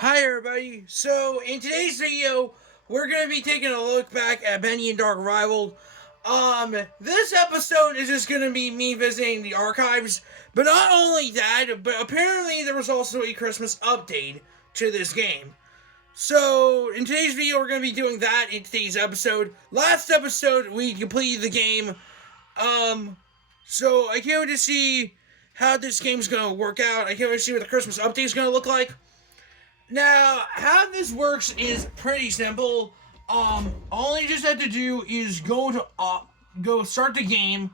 Hi everybody. So in today's video, we're gonna be taking a look back at Bendy and Dark Rival. This episode is just gonna be me visiting the archives, but not only that, but apparently there was also a Christmas update to this game. So in today's video, we're gonna be doing that in today's episode. Last episode, we completed the game. So I can't wait to see how this game's gonna work out. I can't wait to see what the Christmas update is gonna look like. Now, how this works is pretty simple. All you just have to do is go start the game.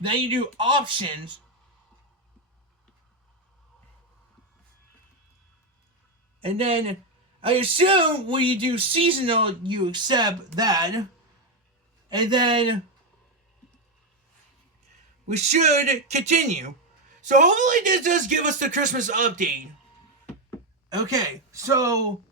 Then you do options, and then I assume when you do seasonal, you accept that, and then we should continue. So hopefully this does give us the Christmas update. Okay, so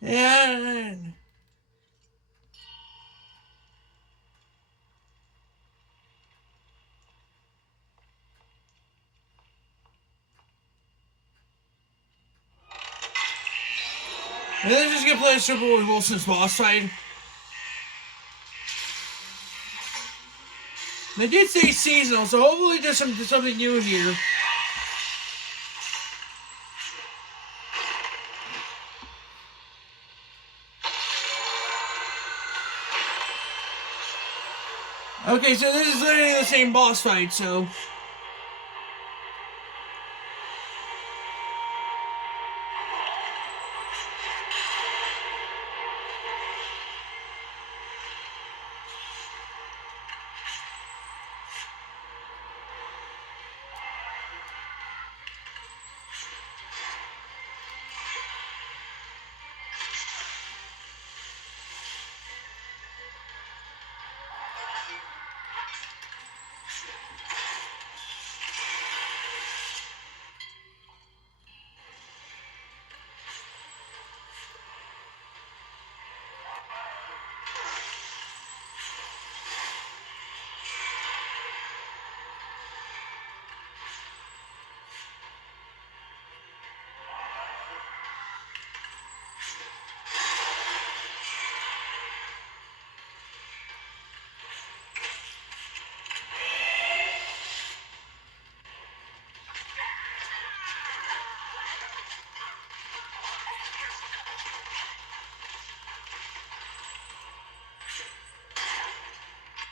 yeah. And then just gonna play Super Bowl Wilson's boss fight. They did say seasonal, so hopefully there's something new here. Okay, so this is literally the same boss fight, so.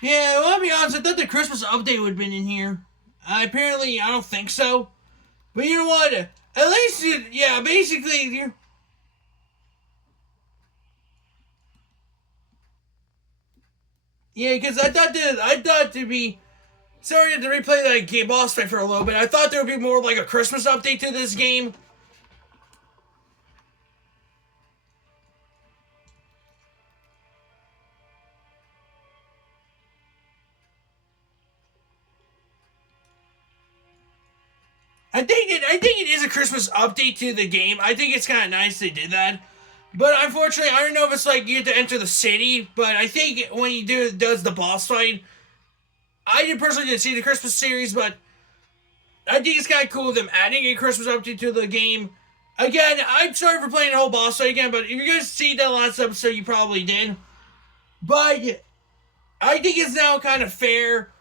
Yeah, well, I'll be honest, I thought the Christmas update would have been in here. Apparently, I don't think so. But you know what? At least, yeah, basically, yeah, because I thought to be. Sorry to replay that game boss fight for a little bit. I thought there would be more like a Christmas update to this game. I think it is a Christmas update to the game. I think it's kind of nice they did that. But unfortunately, I don't know if it's like you have to enter the city. But I think when you does the boss fight, I did personally didn't see the Christmas series, but I think it's kind of cool them adding a Christmas update to the game. Again, I'm sorry for playing the whole boss fight again, but if you guys see that last episode, you probably did. But I think it's now kind of fair.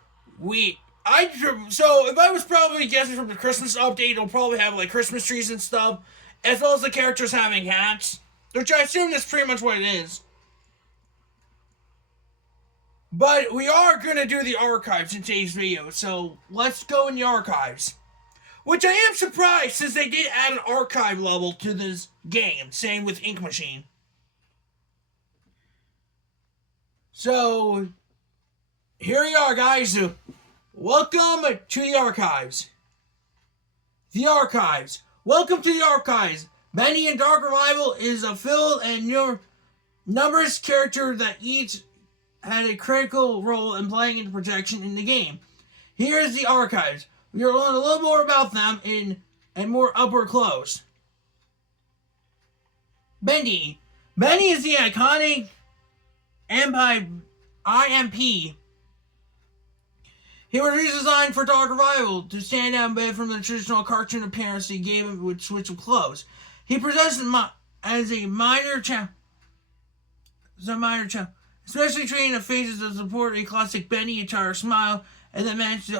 So if I was probably guessing from the Christmas update, it'll probably have like Christmas trees and stuff, as well as the characters having hats, which I assume is pretty much what it is. But we are going to do the archives in today's video, so let's go in the archives. Which I am surprised, since they did add an archive level to this game. Same with Ink Machine. So, here we are, guys. Welcome to the archives. The archives. Welcome to the archives. Bendy in Dark Revival is a filled and numerous character that each had a critical role in playing into protection in the game. Here is the archives. We will learn a little more about them and more upward close. Bendy. Bendy is the iconic IMP. He was redesigned for Dark Revival to stand out a bit from the traditional cartoon appearance he gave him with switch of clothes. He presents as a minor challenge, especially treating the faces to support a classic Bendy attire smile and then manage the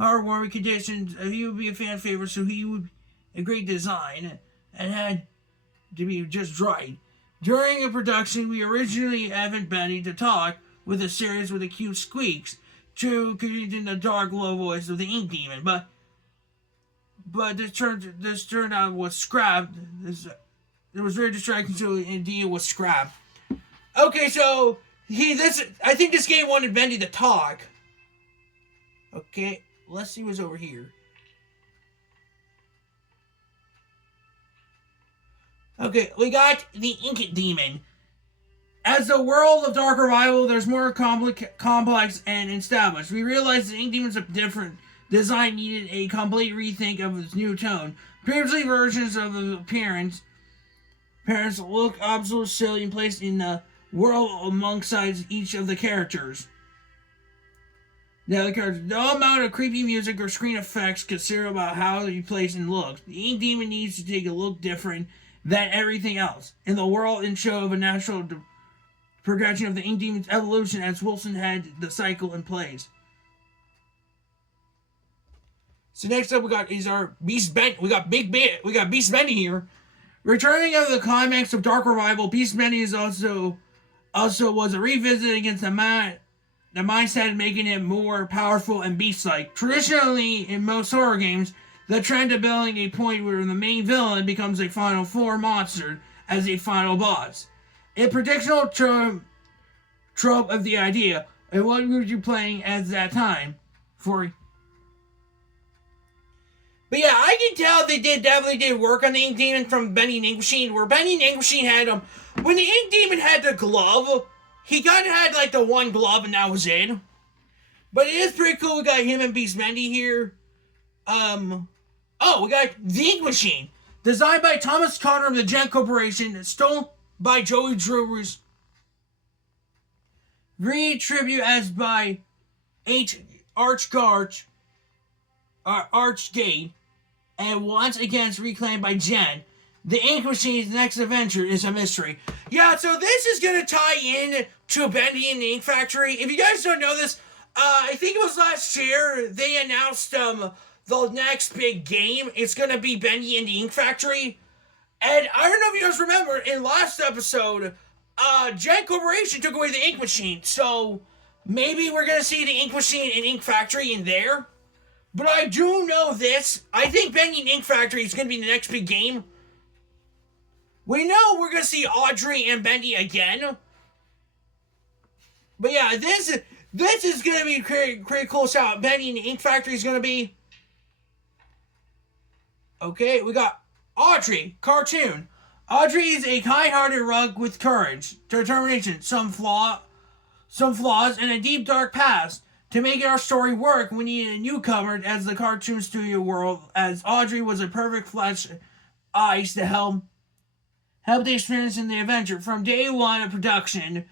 heartwarming conditions. He would be a fan favorite, so he would be a great design and had to be just right. During a production, we originally had Bendy to talk with a series with the cute squeaks to create in the dark, low voice of the Ink Demon, but this turned out was scrapped. It was very distracting, so indeed it was scrapped. Okay, so I think this game wanted Bendy to talk. Okay, let's see what's over here. Okay, we got the Ink Demon. As the world of Dark Revival, there's more complex and established. We realized the Ink Demon's a different design needed a complete rethink of its new tone. Previously, versions of the appearance look absolutely silly and placed in the world alongside each of the characters. No amount of creepy music or screen effects consider about how you place and look. The Ink Demon needs to take a look different than everything else in the world and show of a natural progression of the Ink Demon's evolution as Wilson had the cycle in place. So next up we got Beast Bendy. We got Beast Bendy here. Returning of the climax of Dark Revival, Beast Bendy is also was a revisit against the mindset, making it more powerful and beast-like. Traditionally, in most horror games, the trend of building a point where the main villain becomes a final four monster as a final boss. A predictional trope of the idea, and what were you playing at that time? But yeah, I can tell they definitely did work on the Ink Demon from Bendy and Ink Machine, where Bendy and Ink Machine had when the Ink Demon had the glove, he kind of had like the one glove and that was it. But it is pretty cool. We got him and Beast Bendy here. We got the Ink Machine, designed by Thomas Connor of the Gent Corporation, stolen by Joey Drewers, retribute as by Archgate, and once again reclaimed by Jen. The Ink Machine's next adventure is a mystery. Yeah, so this is going to tie in to Bendy and the Ink Factory. If you guys don't know this, I think it was last year, they announced the next big game. It's going to be Bendy and the Ink Factory. And I don't know if you guys remember, in last episode, Jet Corporation took away the Ink Machine. So maybe we're going to see the Ink Machine and Ink Factory in there. But I do know this. I think Bendy and Ink Factory is going to be the next big game. We know we're going to see Audrey and Bendy again. But yeah, this is going to be pretty cool. So Bendy and the Ink Factory is going to be. Okay, we got Audrey, cartoon. Audrey is a kind-hearted rug with courage, determination, some flaws, and a deep, dark past. To make our story work, we needed a newcomer as the cartoon studio world, as Audrey was a perfect flesh eyes to help the experience in the adventure. From day one of production,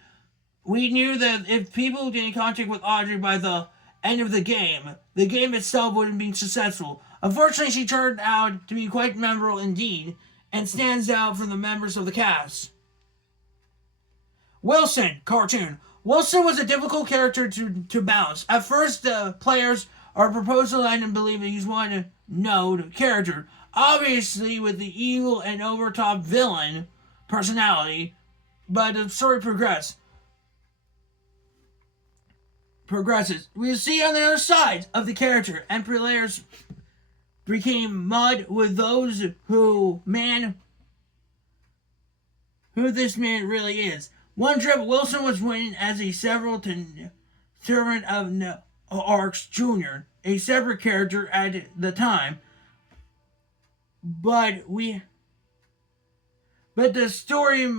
we knew that if people get in contact with Audrey by the end of the game itself wouldn't be successful. Unfortunately, she turned out to be quite memorable indeed, and stands out from the members of the cast. Wilson, cartoon. Wilson was a difficult character to balance. At first, the players are proposed to let him believe that he's one node character, obviously with the evil and overtop villain personality, but the story progressed. progresses, we see on the other side of the character and players became mud with those who this man really is. One trip, Wilson was winning as a servant of Arcs Jr., a separate character at the time, but the story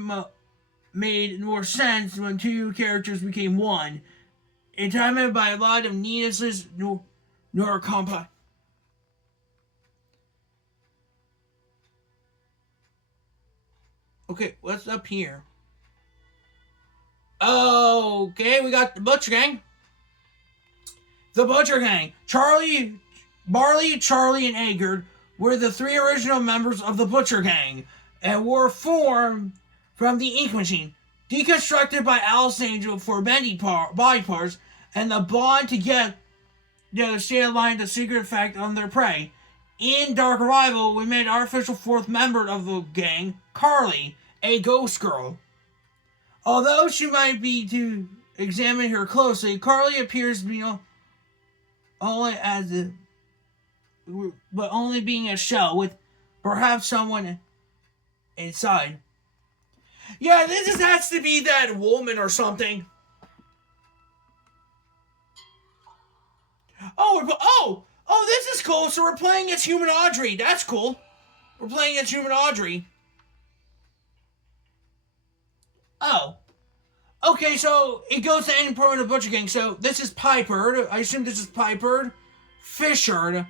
made more sense when two characters became one, entirely by a lot of needless nor complex. Okay, what's up here? Okay, we got the Butcher Gang. The Butcher Gang. Barley, Charlie, and Agard were the three original members of the Butcher Gang and were formed from the Ink Machine, deconstructed by Alice Angel for Bendy body parts, and the bond to get stay aligned the secret effect on their prey. In Dark Revival, we made artificial fourth member of the gang, Carly, a ghost girl. Although she might be to examine her closely, Carly appears to be only being a shell with perhaps someone inside. Yeah, this just has to be that woman or something. Oh, this is cool. So we're playing as Human Audrey. That's cool. We're playing as Human Audrey. Oh. Okay, so it goes to any part of the Butcher Gang. So this is Piper. I assume this is Piper, Fisher,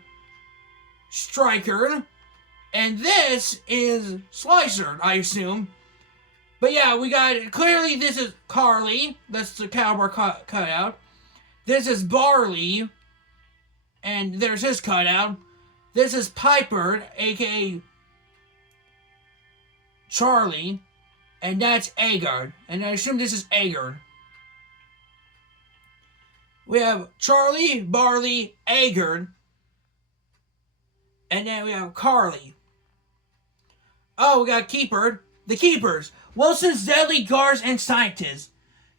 Striker, and this is Slicer, I assume. But yeah, we got, clearly this is Carly. That's the cowboy cutout. This is Barley. And there's his cutout. This is Piper, a.k.a. Charlie. And that's Agard. And I assume this is Agard. We have Charlie, Barley, Agard. And then we have Carly. Oh, we got Keeper. The Keepers. Wilson's deadly guards and scientists.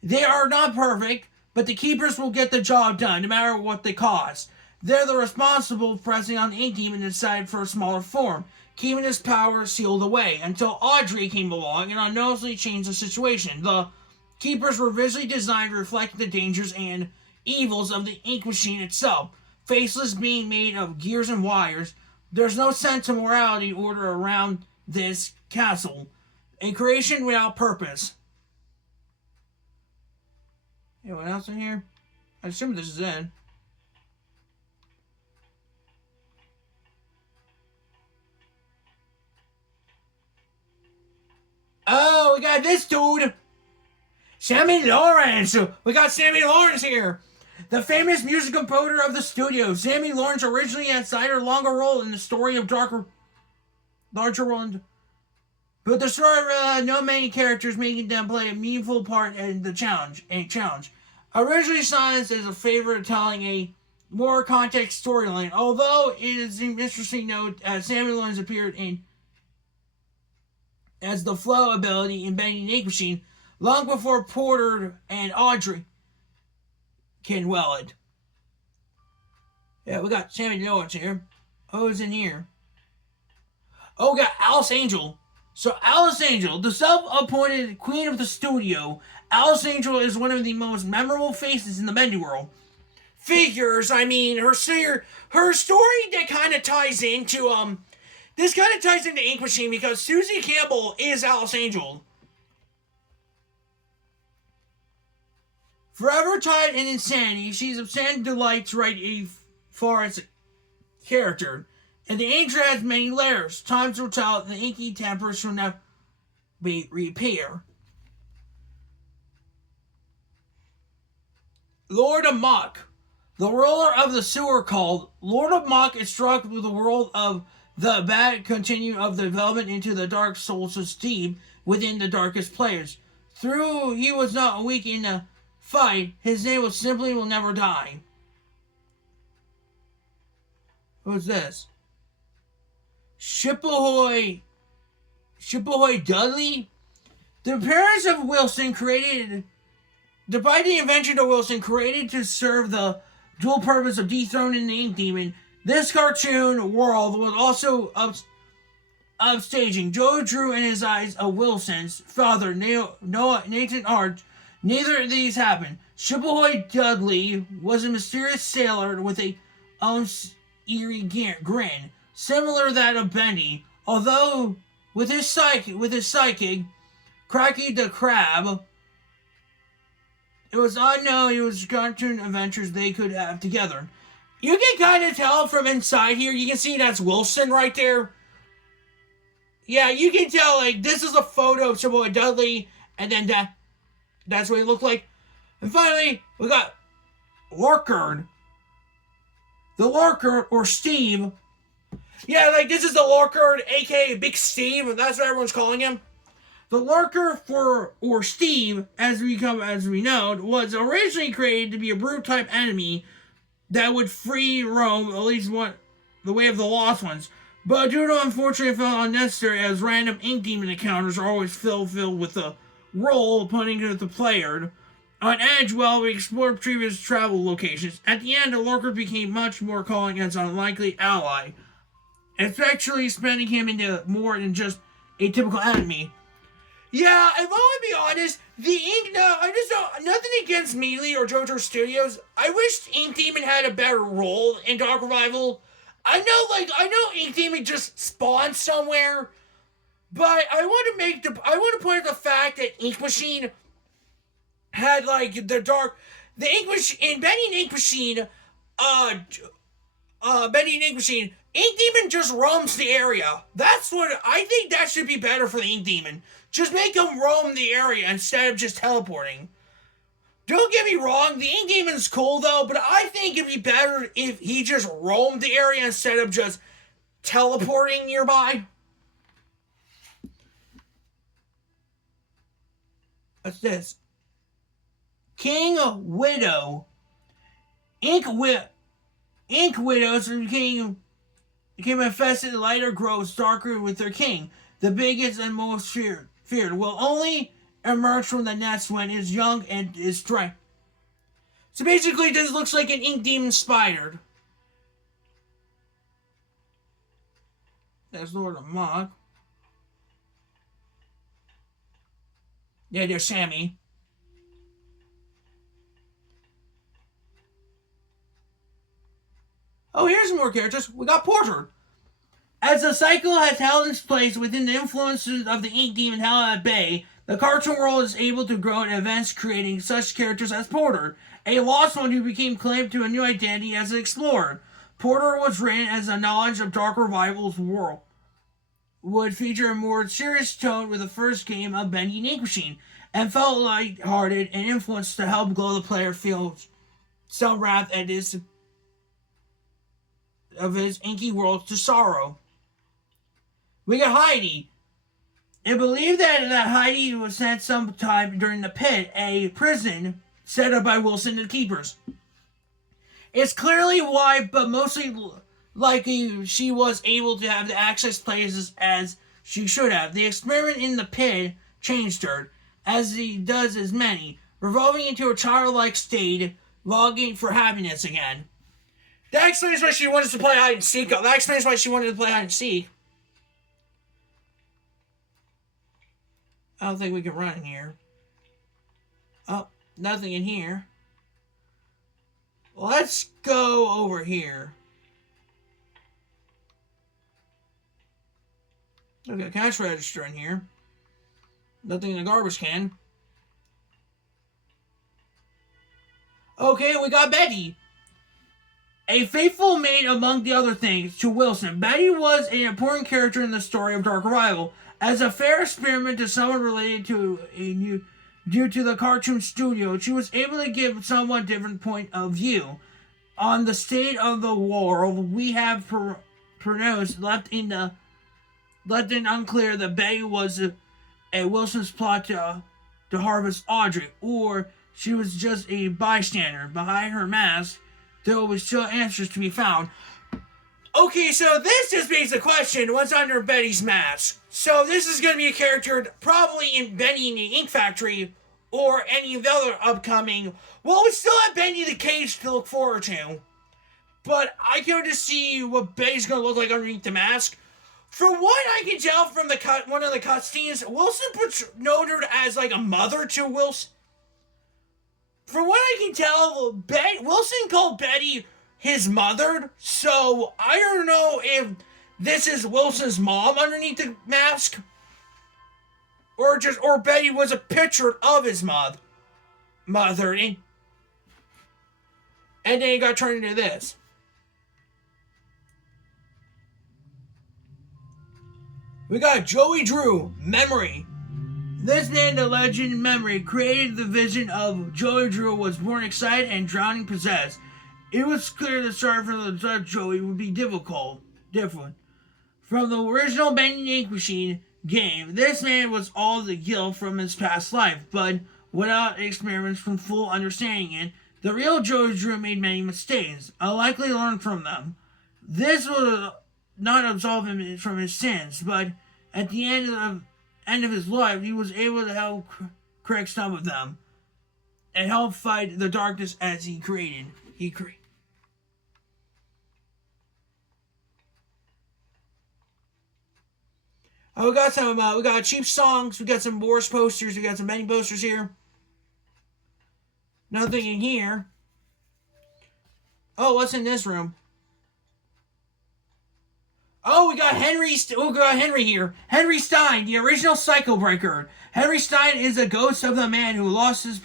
They are not perfect, but the Keepers will get the job done, no matter what they cost. They're the responsible for pressing on the Ink Demon and decided for a smaller form, keeping his power sealed away, until Audrey came along and unknowingly changed the situation. The Keepers were visually designed to reflect the dangers and evils of the ink machine itself. Faceless being made of gears and wires, there's no sense of morality order around this castle. A creation without purpose. Anyone else in here? I assume this is it. Oh, we got this dude. Sammy Lawrence. We got Sammy Lawrence here. The famous music composer of the studio. Sammy Lawrence originally had cited a longer role in the story of larger world. But the story had no many characters, making them play a meaningful part in the challenge. Originally signed as a favor of telling a more context storyline, although it is an interesting note as Sammy Lawrence appeared in as the flow ability in Bendy the Ink Machine long before Porter and Audrey can well it. Yeah, we got Sammy Lawrence here. Who's in here? Oh, we got Alice Angel. So Alice Angel, the self-appointed queen of the studio, Alice Angel is one of the most memorable faces in the Bendy world. Figures, I mean, her story that kind of ties into, this kind of ties into Ink Machine because Susie Campbell is Alice Angel. Forever tied in insanity, she's obscene delights right as far as a character. And the Angel has many layers. Times will tell the inky tempers shall not be reappear. Lord of Muck. The ruler of the sewer called Lord of Muck is struck with the world of the bad continue of the development into the dark souls deep within the darkest players. Through he was not weak in the fight, his name was simply will never die. Who's this? Shippahoy Dudley? The appearance of Wilson created Despite the invention of Wilson created to serve the dual purpose of dethroning the Ink Demon, this cartoon world was also upstaging. Joe drew in his eyes of Wilson's father, Nathan Arch. Neither of these happened. Shipboy Dudley was a mysterious sailor with a own eerie grin, similar to that of Bendy. Although with his psychic, Cracky the Crab, it was unknown it was cartoon adventures they could have together. You can kind of tell from inside here. You can see that's Wilson right there. Yeah, you can tell, like, this is a photo of Shipboy Dudley, and then that's what he looked like. And finally, we got Lorkard. The Lorkard, or Steve. Yeah, like, this is the Lorkard, aka Big Steve. That's what everyone's calling him. The Lurker, or Steve, as we know, was originally created to be a brute type enemy that would free roam at least one the way of the lost ones. But due to unfortunately felt unnecessary, as random Ink Demon encounters are always filled with a role putting the player on edge while we explored previous travel locations. At the end, the Lurker became much more calling as an unlikely ally, especially spending him into more than just a typical enemy. Yeah, if I want to be honest, I just don't, nothing against Mealy or JoJo Studios. I wish Ink Demon had a better role in Dark Revival. I know Ink Demon just spawned somewhere, but I want to point out the fact that Ink Machine had, like, the Ink Machine, in Bendy and Ink Machine, Ink Demon just roams the area. That's what, I think that should be better for the Ink Demon. Just make him roam the area instead of just teleporting. Don't get me wrong, the Ink Demon's cool though, but I think it'd be better if he just roamed the area instead of just teleporting nearby. What's this? King Widow. Ink Widows became infested, lighter grows darker with their king. The biggest and most feared will only emerge from the nest when it's young and is strength. So basically, this looks like an Ink Demon spider. There's Lord of Mog. Yeah, there's Sammy. Oh, here's some more characters. We got Porter. As the cycle has held its place within the influences of the Ink Demon held at bay, the cartoon world is able to grow in events creating such characters as Porter, a lost one who became claimed to a new identity as an explorer. Porter was written as a knowledge of Dark Revival's world would feature a more serious tone with the first game of Bendy and Ink Machine, and felt light-hearted and influenced to help glow the player feel some wrath at his inky world to sorrow. We got Heidi. It believed that Heidi was sent sometime during the pit, a prison set up by Wilson and the Keepers. It's clearly why, but mostly likely she was able to have the access places as she should have. The experiment in the pit changed her, as he does as many, revolving into a childlike state, longing for happiness again. That explains why she wanted to play hide and seek. That explains why she wanted to play hide and seek. I don't think we can run in here. Oh, nothing in here. Let's go over here. Look at a cash register in here. Nothing in the garbage can. Okay, we got Betty. A faithful maid among the other things to Wilson, Betty was an important character in the story of Dark Revival. As a fair experiment to someone related to due to the cartoon studio, she was able to give a somewhat different point of view on the state of the world. We have pronounced left in unclear that Betty was a Wilson's plot to harvest Audrey, or she was just a bystander behind her mask. There will be still answers to be found. Okay, so this just begs the question, what's under Betty's mask? So this is going to be a character probably in Bendy in the Ink Factory, or any of the other upcoming. Well, we still have Bendy the Cage to look forward to. But I can just see what Bendy's going to look like underneath the mask. From what I can tell from one of the cutscenes, Wilson portrayed her as like a mother to Wilson. From what I can tell, Wilson called Betty his mother, so I don't know if this is Wilson's mom underneath the mask, or Betty was a picture of his mother, and then it got turned into this. We got Joey Drew, Memory. This man, the legend Memory, created the vision of Joey Drew was born excited and drowning possessed. It was clear the start for the Joey would be different. From the original Bendy Ink Machine game, this man was all the guilt from his past life, but without experiments from full understanding it, the real Joey Drew made many mistakes. I likely learned from them. This will not absolve him from his sins, but at the end of his life, he was able to help correct some of them and help fight the darkness as he created. Oh, we got cheap songs, we got some Boris posters, we got some Bendy posters here. Nothing in here. Oh, what's in this room? Oh, we got Henry here. Henry Stein, the original Psycho Breaker. Henry Stein is a ghost of the man who lost his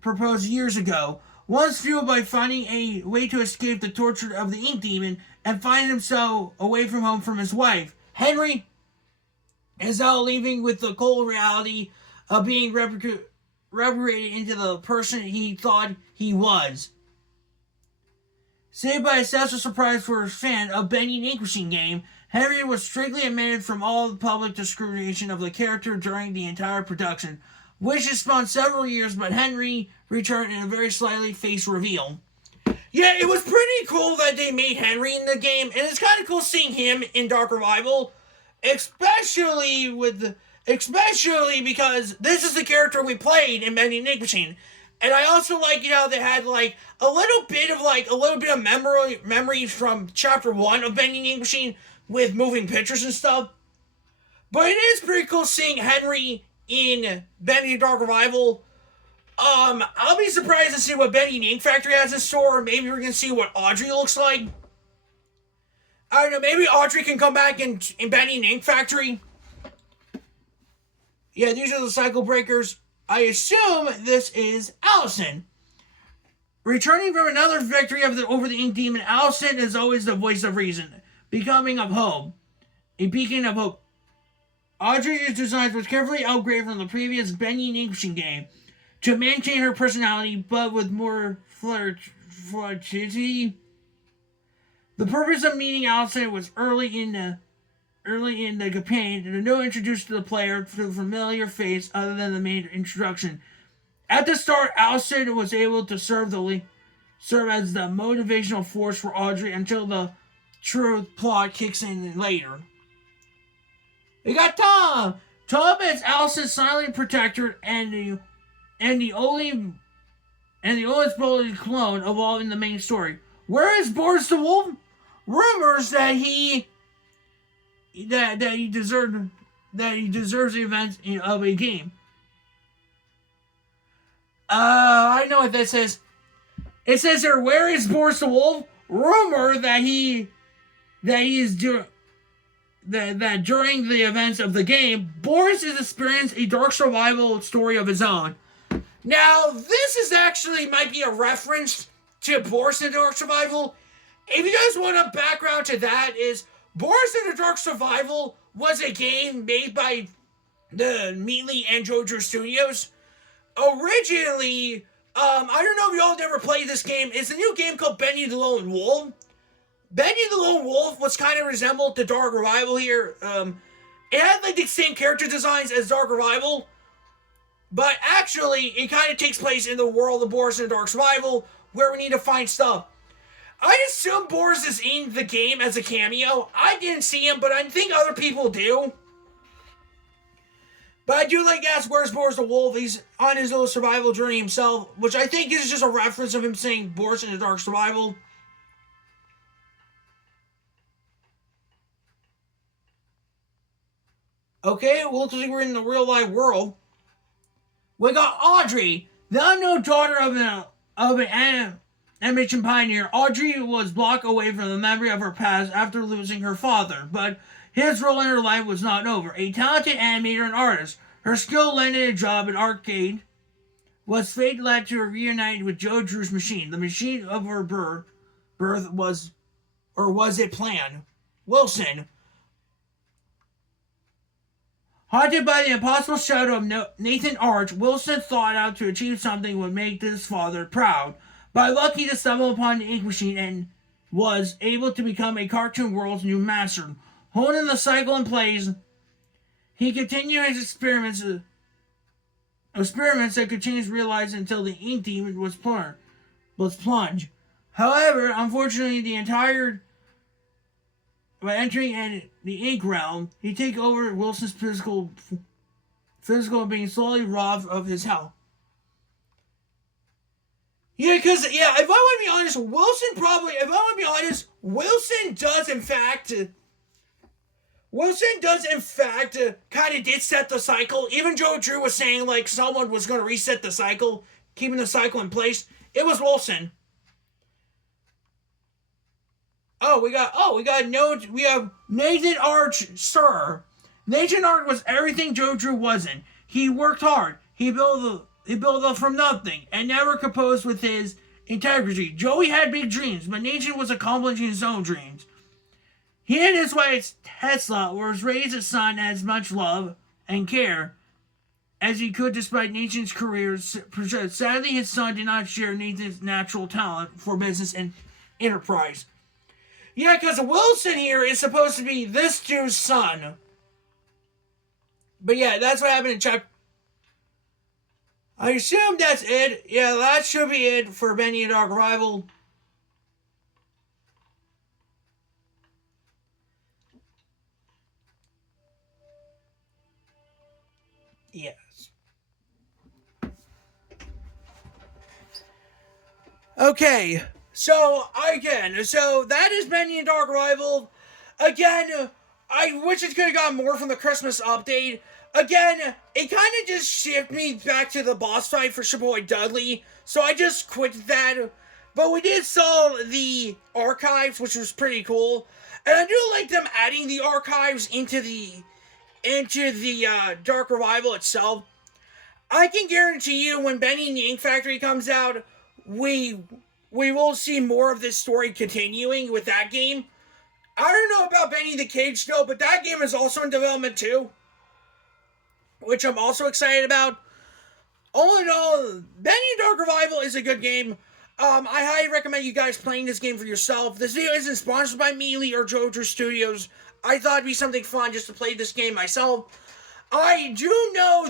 proposed years ago. Once fueled by finding a way to escape the torture of the ink demon and find himself away from home from his wife. Henry is now leaving with the cold reality of being replicated into the person he thought he was. Saved by a sense of surprise for his fan of Bendy Ink Machine game, Henry was strictly omitted from all the public discrimination of the character during the entire production, which has spawned several years, but Henry returned in a very slightly face reveal. Yeah, it was pretty cool that they made Henry in the game, and it's kind of cool seeing him in Dark Revival, especially because this is the character we played in Bendy Ink Machine. And I also like, they had like a little bit of memories from chapter 1 of Bendy Ink Machine with moving pictures and stuff. But it is pretty cool seeing Henry in Bendy Dark Revival. I'll be surprised to see what Bendy Ink Factory has in store. Maybe we're gonna see what Audrey looks like. I don't know, maybe Audrey can come back in Bendy Ink Factory. Yeah, these are the Cycle Breakers. I assume this is Allison. Returning from another victory over the Ink Demon, Allison is always the voice of reason, becoming of hope, a beacon of hope. Audrey's design was carefully upgraded from the previous Bendy Ink Machine game to maintain her personality, but with more fluidity. The purpose of meeting Allison was early in the campaign, and no introduced to the player to the familiar face other than the main introduction. At the start, Allison was able to serve as the motivational force for Audrey until the true plot kicks in later. We got Tom. Tom is Allison's silent protector and the only bullied clone of all in the main story. Where is Boris the Wolf? Rumors that he deserves the events of a game. I know what that says. It says here, where is Boris the Wolf? Rumor that that during the events of the game, Boris is experiencing a dark survival story of his own. Now, this is actually might be a reference to Boris in Dark Survival. If you guys want a background to that, is Boris in the Dark Survival was a game made by the Meatly and JoJo Studios. Originally, I don't know if y'all never played this game. It's a new game called Bendy the Lone Wolf. Bendy the Lone Wolf was kind of resembled to Dark Revival here. It had like the same character designs as Dark Revival, but actually, it kind of takes place in the world of Boris in Dark Survival, where we need to find stuff. I assume Boris is in the game as a cameo. I didn't see him, but I think other people do. But I do like ask where's Boris the Wolf? He's on his little survival journey himself, which I think is just a reference of him saying Boris in the Dark Survival. Okay, well, looks like we're in the real life world. We got Audrey, the unknown daughter of an animation pioneer. Audrey was blocked away from the memory of her past after losing her father, but his role in her life was not over. A talented animator and artist, her skill landed a job at arcade. Was fate led to her reunite with Joe Drew's machine? The machine of her birth was, or was it planned? Wilson, haunted by the impossible shadow of Nathan Arch, Wilson thought out to achieve something would make his father proud. By lucky to stumble upon the ink machine and was able to become a cartoon world's new master. Honing the cycle in place, he continued his experiments that could change realized until the ink demon was plunged. However, unfortunately, the entire by entering the ink realm, he take over Wilson's physical being slowly robbed of his health. Yeah, because if I want to be honest, Wilson does in fact kind of did set the cycle. Even Joe Drew was saying like someone was going to reset the cycle, keeping the cycle in place. It was Wilson. We have Nathan Arch, sir. Nathan Arch was everything Joe Drew wasn't. He worked hard. He built up from nothing and never composed with his integrity. Joey had big dreams, but Nathan was accomplishing his own dreams. He and his wife Tesla was raised a son as much love and care as he could despite Nathan's career. Sadly, his son did not share Nathan's natural talent for business and enterprise. Yeah, because Wilson here is supposed to be this dude's son. But yeah, that's what happened in chapter. I assume that's it. Yeah, that should be it for Bendy and Dark Rival. Yes. Okay, so that is Bendy and Dark Rival. Again, I wish it could have gotten more from the Christmas update. Again, it kind of just shifted me back to the boss fight for Shaboy Dudley, so I just quit that. But we did saw the archives, which was pretty cool, and I do like them adding the archives into the Dark Revival itself. I can guarantee you, when Bendy and the Ink Factory comes out, we will see more of this story continuing with that game. I don't know about Bendy the Cage still, but that game is also in development too, which I'm also excited about. All in all, Bendy Dark Revival is a good game. I highly recommend you guys playing this game for yourself. This video isn't sponsored by Melee or JoJo Studios. I thought it'd be something fun just to play this game myself. I do know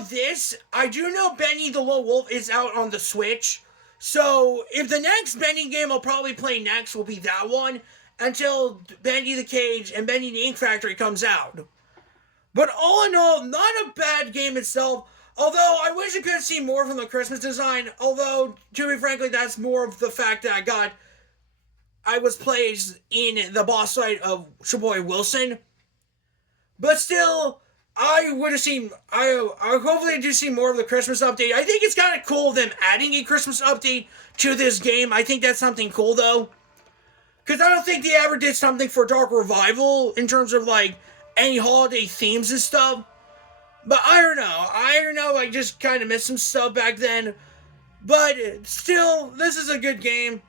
Bendy the Lone Wolf is out on the Switch. So, if the next Bendy game I'll probably play next will be that one, until Bendy the Cage and Bendy the Ink Factory comes out. But all in all, not a bad game itself. Although, I wish I could have seen more from the Christmas design. Although, to be frankly, that's more of the fact that I was placed in the boss fight of Shaboy Wilson. But still, I hopefully do see more of the Christmas update. I think it's kind of cool them adding a Christmas update to this game. I think that's something cool, though. Because I don't think they ever did something for Dark Revival in terms of, like, any holiday themes and stuff. But I don't know. I just kind of missed some stuff back then. But still, this is a good game.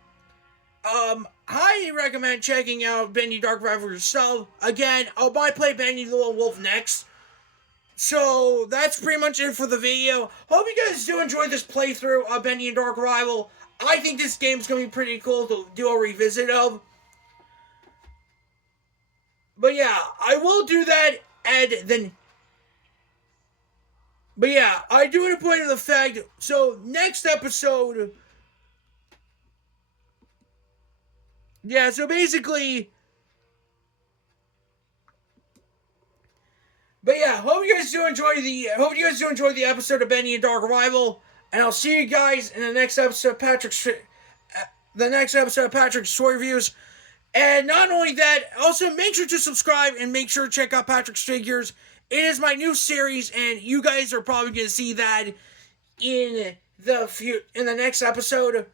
Highly recommend checking out Bendy Dark Revival yourself. Again, I might play Bendy the Lone Wolf next. So, that's pretty much it for the video. Hope you guys do enjoy this playthrough of Bendy and Dark Rival. I think this game's going to be pretty cool to do a revisit of. But yeah, I will do that and then... But yeah, I do want to point out the fact... So, next episode... Yeah, so basically... But yeah, hope you guys do enjoy the episode of Bendy and Dark Rival, and I'll see you guys in the next episode of Patrick's Story Reviews. And not only that, also make sure to subscribe and make sure to check out Patrick's Figures. It is my new series, and you guys are probably going to see that in the next episode.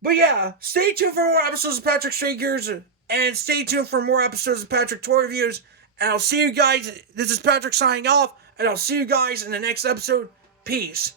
But yeah, stay tuned for more episodes of Patrick's Figures, and stay tuned for more episodes of Patrick Toy Reviews. And I'll see you guys. This is Patrick signing off, and I'll see you guys in the next episode. Peace.